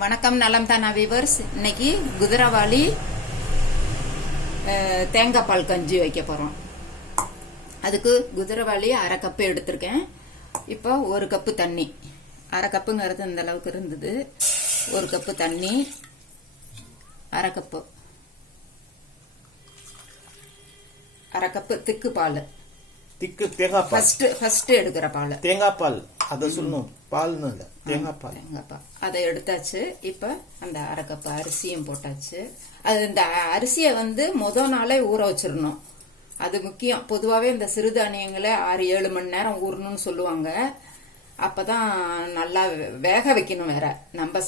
வணக்கம், நலம் தானா வீவர்ஸ். இன்னைக்கு குதிரவாளி தேங்காய் பால் கஞ்சி வைக்க போறோம். அதுக்கு குதிரவாளி அரை கப்பு எடுத்திருக்கேன். இப்போ ஒரு கப்பு தண்ணி, அரை கப்புங்கிறது இந்த அளவுக்கு இருந்தது. ஒரு கப்பு தண்ணி, அரை கப்பு திக்கு பால். திக்கு தேங்காய் பால் ஃபர்ஸ்ட் எடுக்கிற பால் தேங்காய் பால். அதை சொல்லணும், பால்னு இல்லை, தேங்காய் பால். அதை எடுத்தாச்சு. இப்ப அந்த அரை கப்பு அரிசியும் போட்டாச்சு. அது இந்த அரிசியை முதல் நாளே ஊற வச்சிடணும். அது முக்கியம். பொதுவாகவே இந்த சிறுதானியங்களை 6-7 மணி நேரம் ஊறணும்னு சொல்லுவாங்க. அப்பதான் நல்லா வேக வைக்கணும். வேற நம்ம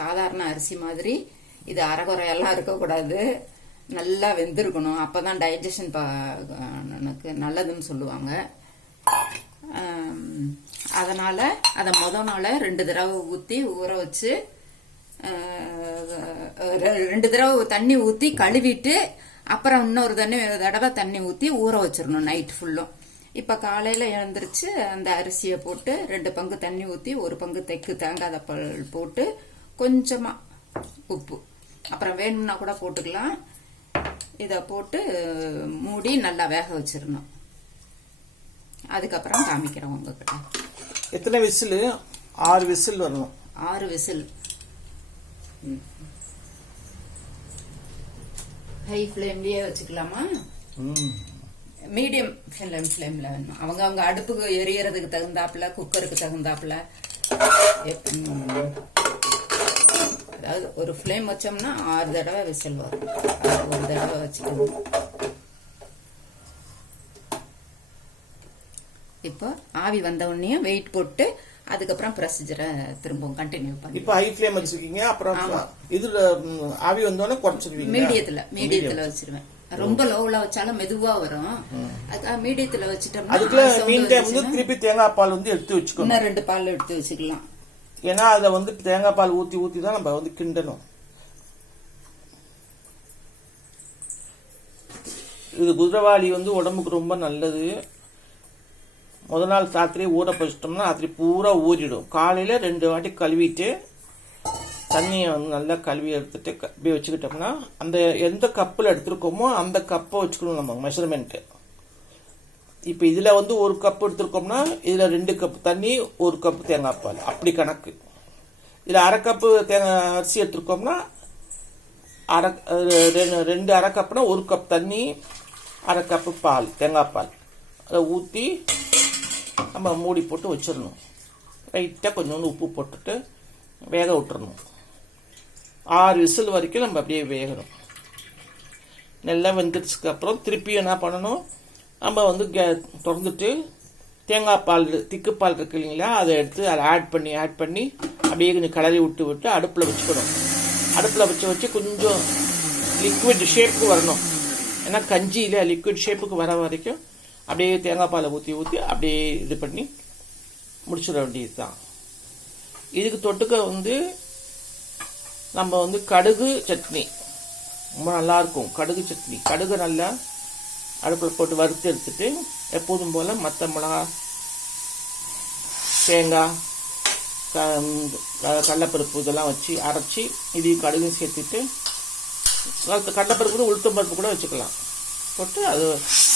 சாதாரண அரிசி மாதிரி இது அரைகுறையெல்லாம் இருக்கக்கூடாது. நல்லா வெந்திருக்கணும். அப்பதான் டைஜஷன் நல்லதுன்னு சொல்லுவாங்க. அதனால அதை முதல் நாள 2 தடவை ஊத்தி ஊற வச்சு, 2 தடவை தண்ணி ஊத்தி கழுவிட்டு அப்புறம் இன்னொரு தடவை தண்ணி ஊத்தி ஊற வச்சிடணும் நைட் ஃபுல்லும். இப்ப காலையில எழுந்திருச்சு அந்த அரிசியை போட்டு 2 பங்கு தண்ணி ஊத்தி 1 பங்கு தேங்காய் பால் போட்டு கொஞ்சமா உப்பு, அப்புறம் வேணும்னா கூட போட்டுக்கலாம். இத போட்டு மூடி நல்லா வேக வச்சிடணும். அதுக்கப்புறம் காமிக்கிறோம் உங்ககிட்ட. எத்தனை விசில்? 6 விசில் வரணும். 6 விசில். ஹை ஃப்ளேம்லயே வச்சுக்கலாமா? மீடியம் ஃப்ளேம்ல வேணும். அவங்க அடுப்புக்கு எரியறதுக்கு தகுந்தாப்புல, குக்கருக்கு தகுந்தாப்புல. அதாவது ஒரு ஃப்ளேம் வச்சோம்னா 6 தடவை விசில் வரும். ஒரு தடவை வச்சுக்கணும். இப்போ ஆவி வந்த உடனே வெயிட் போட்டு அதுக்கப்புறம் ப்ரொசீஜரை திரும்பவும் கண்டினியூ பண்ணி. இப்போ ஹை ஃப்ளேம் வச்சிருக்கீங்க, அப்புறம் இதுல ஆவி வந்தோடனே குறைச்சிருவீங்க. மீடியத்துல வச்சிருவேன். ரொம்ப லோவுல வச்சாலும் மெதுவா வரும். அதுக்காக மீடியத்துல வச்சுட்டோம்னா அதுக்குள்ள மீன் டைம் திருப்பி தேங்காய் பால் எடுத்து வச்சுக்கணும். இன்னும் 2 பால் எடுத்து வச்சுக்கலாம். ஏன்னா அதை தேங்காய் பால் ஊத்தி தான் நம்ம கிண்டணும். இது குதிரவாளி உடம்புக்கு ரொம்ப நல்லது. முதல் நாள் ராத்திரி ஊற வச்சிட்டோம்னா ராத்திரி பூரா ஊறிடும். காலையில 2 வாட்டி கழுவிட்டு தண்ணியை நல்லா கழுவி எடுத்துட்டு அப்படியே வச்சுக்கிட்டோம்னா, அந்த எந்த கப்பில் எடுத்துருக்கோமோ அந்த கப்பை வச்சுக்கணும் நம்ம மெஷர்மெண்ட். இப்போ இதுல 1 கப் எடுத்திருக்கோம்னா இதுல 2 கப் தண்ணி, 1 கப் தேங்காய் பால், அப்படி கணக்கு. இதுல அரை கப்பு அரிசி எடுத்திருக்கோம்னா 2 அரை கப்னா 1 கப் தண்ணி, அரை கப்பு பால், தேங்காய் பால். அதை ஊற்றி நம்ம மூடி போட்டு வச்சிடணும். லைட்டாக கொஞ்சோண்டு உப்பு போட்டுட்டு வேக விட்டுறணும். 6 விசில் வரைக்கும் நம்ம அப்படியே வேகணும். நல்லா வெந்துடுச்சுக்கு அப்புறம் திருப்பி என்ன பண்ணணும், நம்ம திறந்துட்டு தேங்காய் பால், திக்கு பால் இருக்கு இல்லைங்களா, அதை எடுத்து அதை ஆட் பண்ணி அப்படியே கொஞ்சம் கிளறி விட்டு அடுப்பில் வச்சுக்கணும். அடுப்பில் வச்சு கொஞ்சம் லிக்விட் ஷேப்புக்கு வரணும். ஏன்னா கஞ்சியில் லிக்விட் ஷேப்புக்கு வர வரைக்கும் அப்படியே தேங்காய் பாலை ஊற்றி அப்படியே இது பண்ணி முடிச்சிட வேண்டியது தான். இதுக்கு தொட்டுக்க நம்ம கடுகு சட்னி ரொம்ப நல்லா இருக்கும். கடுகு சட்னி, கடுகு நல்லா அடுப்பில் போட்டு வறுத்து எடுத்துட்டு எப்போதும் போல மற்ற மிளகா, தேங்காய், கடலைப்பருப்பு இதெல்லாம் வச்சு அரைச்சி இதையும் கடுகும் சேர்த்துட்டு, கடலைப்பருப்பு உளுத்தம் பருப்பு கூட வச்சுக்கலாம், போட்டு அது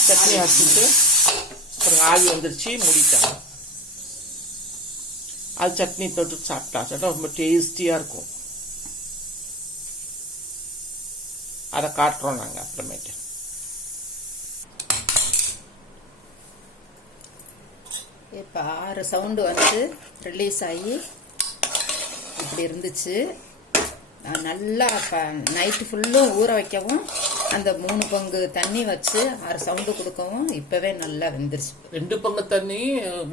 சட்னி அரைச்சிட்டு அப்புறம் ஆவி வந்துருச்சு, மூடிட்டாங்க. அது சட்னி தொட்டு சாப்பிட்டா ரொம்ப டேஸ்டியா இருக்கும். அதை காட்டுறோம் நாங்கள் அப்புறமேட்டு. இப்போ 6 சவுண்டு ரிலீஸ் ஆகி இப்படி இருந்துச்சு. நல்லா நைட்டு ஃபுல்லும் ஊற வைக்கவும், அந்த 3 பங்கு தண்ணி வச்சு 6 சவுண்டு கொடுக்கவும் இப்பவே நல்லா வெந்துருச்சு. 2 பங்கு தண்ணி,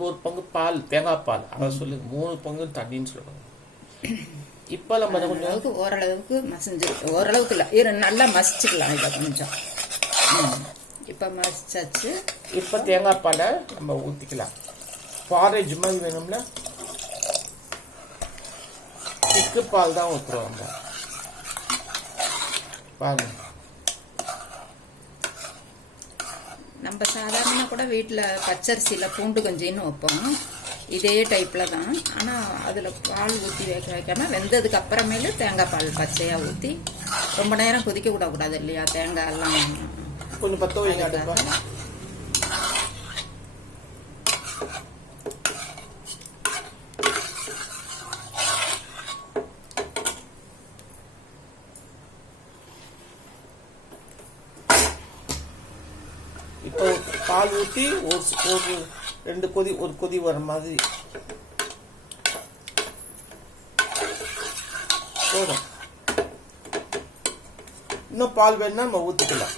1 பங்கு பால், தேங்காய் பால். அதை சொல்லு, 3 பங்கு தண்ணின்னு சொல்லுவாங்க. இப்போ நம்ம கொஞ்சம் ஓரளவுக்கு மசிஞ்சிருக்கு. ஓரளவுக்கு இல்லை, நல்லா மசிச்சுக்கலாம். இதை கொஞ்சம் இப்போ மசிச்சாச்சு. இப்போ தேங்காய் பாலை நம்ம ஊற்றிக்கலாம். பாரேஜ் மாதிரி வேணும்ல, திக்கு பால் தான் ஊற்றுறோம் நம்ம. பாருங்க, நம்ம சாதாரண கூட வீட்டில் பச்சரிசியில் பூண்டு கஞ்சின்னு வைப்போம். இதே டைப்பில் தான். ஆனால் அதில் பால் ஊற்றி வைக்காமல் வெந்ததுக்கு அப்புறமேலு தேங்காய் பால் பச்சையாக ஊற்றி ரொம்ப நேரம் கொதிக்க விடக்கூடாது இல்லையா, தேங்காய் எல்லாம் கொஞ்சம் பற்ற வைங்க அடுப்பை. இப்போ பால் ஊற்றி ஒரு 2 கொதி, ஒரு கொதி வர மாதிரி போதும். இன்னும் பால் வேணும்னா நம்ம ஊற்றிக்கலாம்.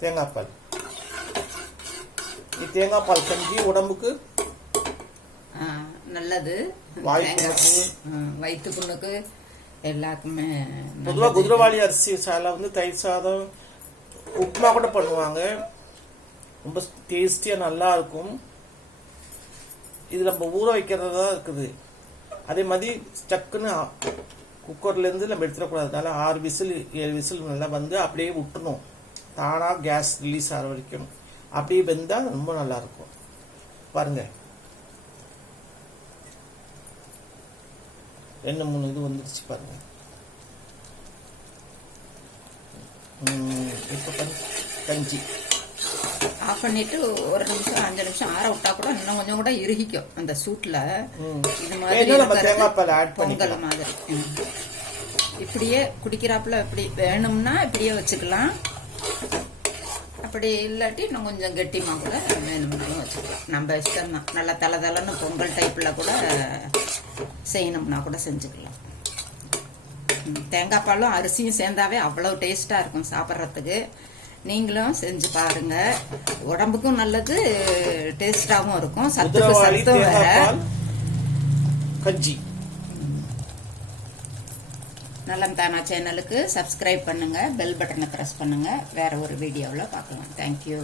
தேங்காய் பால், தேங்காய் பால் கஞ்சி உடம்புக்கு நல்லது. வயிற்று புண்ணுக்கு எல்லாருக்குமே. பொதுவாக குதிரைவாளி அரிசி சாலை வந்து தயிர் சாதம், உப்புமா கூட பண்ணுவாங்க. ரொம்ப டேஸ்டியாக நல்லா இருக்கும். இது நம்ம ஊற வைக்கிறது தான் இருக்குது. அதே மாதிரி டக்குன்னு குக்கர்லேருந்து நம்ம எடுத்துடக்கூடாது. அதனால 6 விசில் 7 விசில் நல்லா வந்து அப்படியே விட்டுணும். தானாக கேஸ் ரிலீஸ் ஆகிற வரைக்கும் அப்படியே வெந்தால் ரொம்ப நல்லா இருக்கும். பாருங்க 2-3 இது வந்துடுச்சு பாருங்க. இப்போ கஞ்சி ஆஃப் பண்ணிட்டு ஒரு நிமிஷம் 5 நிமிஷம் ஆற விட்டா கூட இன்னும் கொஞ்சம் கூட இறுகிக்கும் அந்த சூட்ல. இது மாதிரி பொங்கல் மாதிரி இப்படியே குடிக்கிறாப்புல இப்படி வேணும்னா இப்படியே வச்சுக்கலாம். அப்படி இல்லாட்டி இன்னும் கொஞ்சம் கெட்டிமா கூட வேணும்னாலும் வச்சுக்கலாம். நம்ம இஷ்டம் தான். நல்லா தலை பொங்கல் டைப்பில் கூட செய்யணும்னா கூட செஞ்சுக்கலாம். தேங்காய் பாலும் அரிசியும் சேர்ந்தாவே அவ்வளோ டேஸ்ட்டாக இருக்கும் சாப்பிட்றதுக்கு. நீங்களும் செஞ்சு பாருங்க. உடம்புக்கும் நல்லது, டேஸ்டாகவும் இருக்கும். சத்தும் வேற. கஞ்சி நலம் தானா சேனலுக்கு சப்ஸ்கிரைப் பண்ணுங்க, பெல் பட்டனை ப்ரெஸ் பண்ணுங்க. வேற ஒரு வீடியோவில் பார்க்கலாம். தேங்க்யூ.